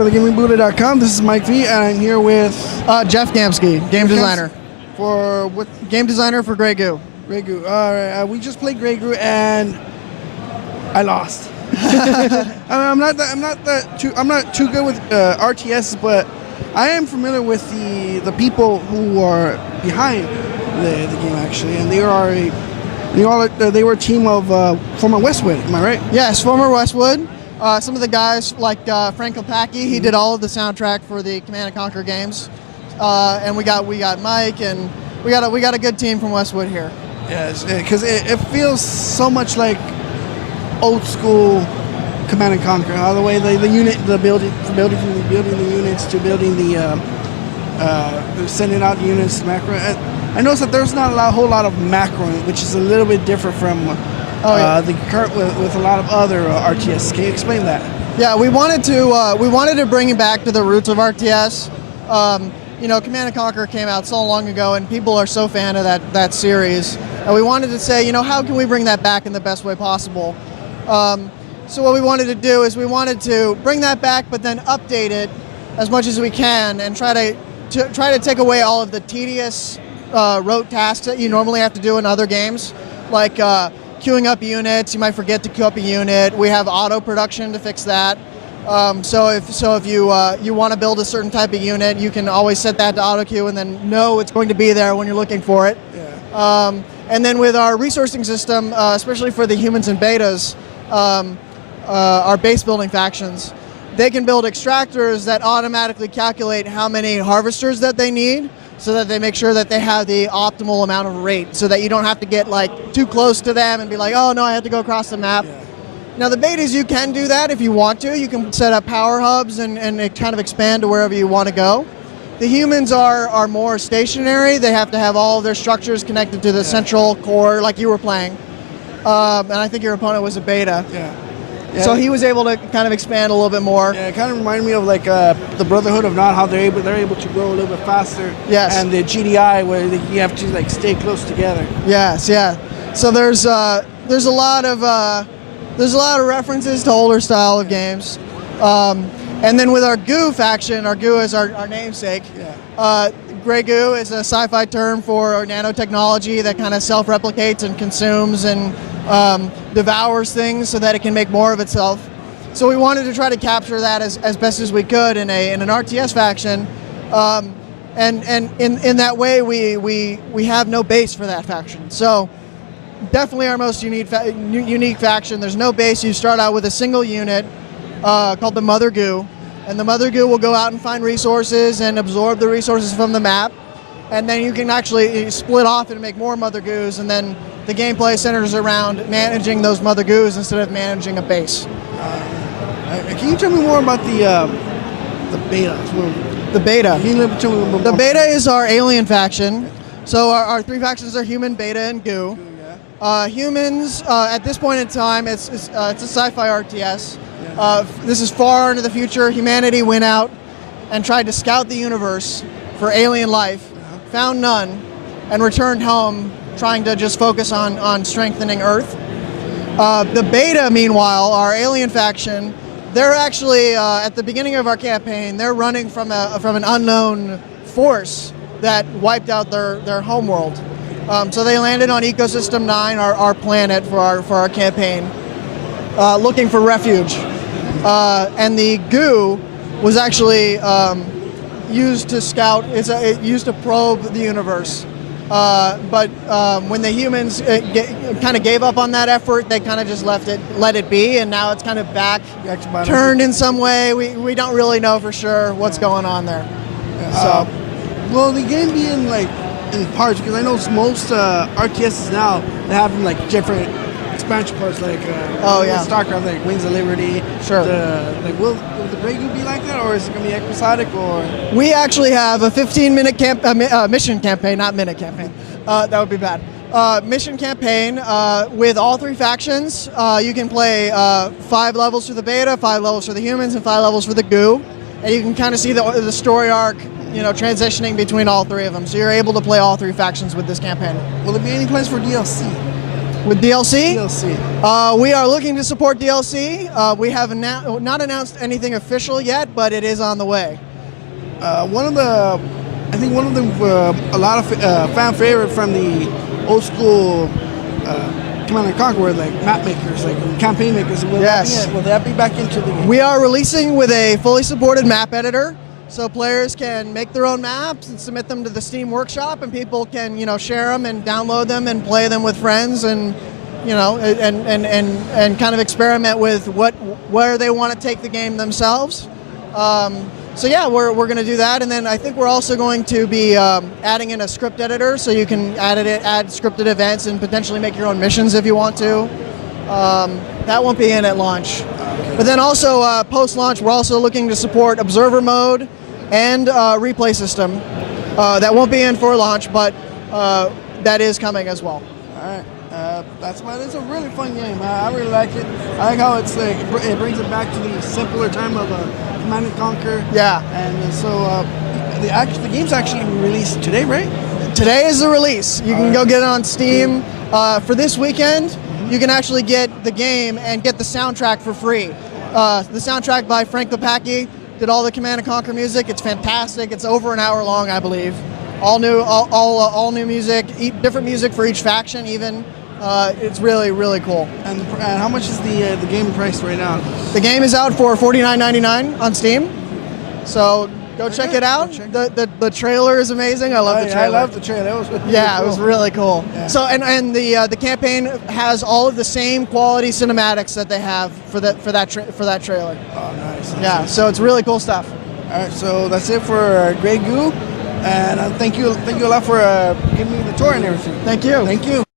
For thegamingbuddha.com, this is Mike V, and I'm here with Jeff Damski, game designer. For what? Game designer for Grey Goo. Grey Goo. All right, we just played Grey Goo, and I lost. I'm not too good with RTS, but I am familiar with the people who are behind the game actually, and they were a team of former Westwood. Am I right? Yes, former Westwood. Some of the guys like Frank Kopacki, he did all of the soundtrack for the Command & Conquer games, and we got Mike, and we got a good team from Westwood here. Yes, because it feels so much like old school Command & Conquer. All the way the building the units to building the sending out units, macro. I noticed that there's not a whole lot of macro, which is a little bit different from. The current with a lot of other RTS. Can you explain that? Yeah, we wanted to bring it back to the roots of RTS. Command & Conquer came out so long ago, and people are so fan of that series. And we wanted to say, how can we bring that back in the best way possible? So what we wanted to do is we wanted to bring that back, but then update it as much as we can, and try to take away all of the tedious rote tasks that you normally have to do in other games, like. Queuing up units, you might forget to queue up a unit. We have auto production to fix that. So if you want to build a certain type of unit, you can always set that to auto queue and then know it's going to be there when you're looking for it. Yeah. And then with our resourcing system, especially for the humans and betas, our base building factions, they can build extractors that automatically calculate how many harvesters that they need, so that they make sure that they have the optimal amount of rate, so that you don't have to get too close to them and be like, oh no, I have to go across the map. Yeah. Now the betas, you can do that if you want to. You can set up power hubs and it kind of expand to wherever you want to go. The humans are more stationary. They have to have all of their structures connected to the central core, like you were playing. And I think your opponent was a beta. Yeah. Yeah. So he was able to kind of expand a little bit more. Yeah, it kind of reminded me of the Brotherhood of Not, how they're able to grow a little bit faster. Yes. And the GDI where you have to stay close together. Yes, yeah. So there's a lot of references to older style of games, and then with our Goo faction, our Goo is our namesake. Yeah. Grey Goo is a sci-fi term for nanotechnology that kind of self-replicates and consumes and devours things so that it can make more of itself. So we wanted to try to capture that as best as we could in an RTS faction, and in that way we have no base for that faction. So definitely our most unique faction. There's no base. You start out with a single unit called the Mother Goo, and the Mother Goo will go out and find resources and absorb the resources from the map, and then you can actually split off and make more Mother Goos, and then the gameplay centers around managing those Mother Goos instead of managing a base. Can you tell me more about the beta? The beta. Can you tell me more? The beta is our alien faction. So our three factions are human, beta, and goo. Humans, at this point in time, it's a sci-fi RTS. Yeah. This is far into the future. Humanity went out and tried to scout the universe for alien life, found none, and returned home trying to just focus on strengthening Earth. The beta, meanwhile, our alien faction, they're actually, at the beginning of our campaign, they're running from an unknown force that wiped out their homeworld. So they landed on Ecosystem 9, our planet for our campaign, looking for refuge. And the Goo was actually used to scout. It used to probe the universe. But when the humans kind of gave up on that effort, they kind of just let it be, and now it's kind of turned in some way. We don't really know for sure what's going on there. Well, the game being in parts, because I know most RTSs now, they have different expansion parts, StarCraft, like Wings of Liberty. Sure. Will the Grey Goo be like that, or is it going to be episodic? Or we actually have a 15-minute mission campaign, not minute campaign. That would be bad. Mission campaign with all three factions. You can play 5 levels for the beta, 5 levels for the humans, and 5 levels for the Goo, and you can kind of see the story arc, transitioning between all 3 of them. So you're able to play all 3 factions with this campaign. Will there be any plans for DLC? With DLC? DLC. We are looking to support DLC. We have not announced anything official yet, but it is on the way. A lot of fan favorite from the old school Command & Conquer were like map makers, like campaign makers. Will that be back into the game? We are releasing with a fully supported map editor, so players can make their own maps and submit them to the Steam Workshop, and people can, share them and download them and play them with friends, and and kind of experiment with where they want to take the game themselves. So yeah, we're going to do that, and then I think we're also going to be adding in a script editor, so you can add scripted events and potentially make your own missions if you want to. That won't be in at launch. But then also post-launch, we're also looking to support observer mode and replay system. That won't be in for launch, but that is coming as well. All right. That's why it's a really fun game. I really like it. I like how it's like it brings it back to the simpler time of Command & Conquer. Yeah. And so the game's actually released today, right? Today is the release. You can go get it on Steam. For this weekend, you can actually get the game and get the soundtrack for free. The soundtrack by Frank Lepacki, did all the Command & Conquer music. It's fantastic. It's over an hour long, I believe. All new music, different music for each faction even. It's really, really cool. And how much is the game price right now? The game is out for $49.99 on Steam. So go check it out. The trailer is amazing. I love the trailer. I love the trailer. That was really cool. It was really cool. Yeah. So and the campaign has all of the same quality cinematics that they have for that trailer. Oh, nice. Yeah. So it's really cool stuff. All right. So that's it for Grey Goo, and thank you a lot for giving me the tour and everything. Thank you. Thank you.